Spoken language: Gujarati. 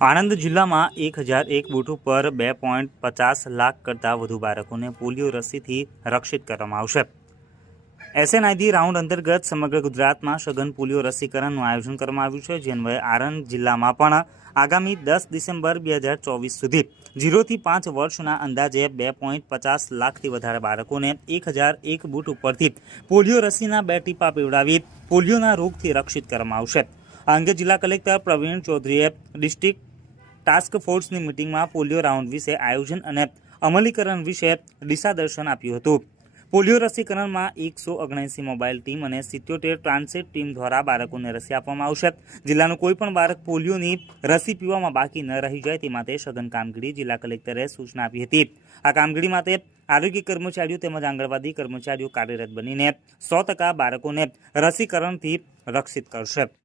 આણંદ જિલ્લામાં એક હજાર એક બૂથ ઉપર બે પોઈન્ટ પચાસ લાખ કરતાં વધુ બાળકોને પોલિયો રસીથી રક્ષિત કરવામાં આવશે. એસએનઆઈડી રાઉન્ડ અંતર્ગત સમગ્ર ગુજરાતમાં સઘન પોલિયો રસીકરણનું આયોજન કરવામાં આવ્યું છે જે આણંદ જિલ્લામાં પણ આગામી દસ ડિસેમ્બર બે હજાર ચોવીસ સુધી ઝીરોથી પાંચ વર્ષના અંદાજે બે પોઈન્ટ પચાસ લાખથી વધારે બાળકોને એક હજાર એક બૂથ ઉપરથી પોલિયો રસીના બે ટીપા પીવડાવી પોલિયોના રોગથી રક્ષિત કરવામાં આવશે. આ અંગે જિલ્લા કલેક્ટર પ્રવીણ ચૌધરીએ ડિસ્ટ્રિક્ટ ટાસ્ક ફોર્સની મિટિંગમાં પોલિયો રાઉન્ડ વિશે આયોજન અને અમલીકરણ વિશે દિશાદર્શન આપ્યું હતું. પોલિયો રસીકરણમાં એકસો ઓગણએંસી મોબાઈલ ટીમ અને સિત્યોતેર ટ્રાન્સિટ ટીમ દ્વારા બાળકોને રસી આપવામાં આવશે. જિલ્લાનું કોઈપણ બાળક પોલિયોની રસી પીવામાં બાકી ન રહી જાય તે માટે સઘન કામગીરી જિલ્લા કલેક્ટરે સૂચના આપી હતી. આ કામગીરી માટે આરોગ્ય કર્મચારીઓ તેમજ આંગણવાડી કર્મચારીઓ કાર્યરત બનીને સો ટકા બાળકોને રસીકરણથી રક્ષિત કરશે.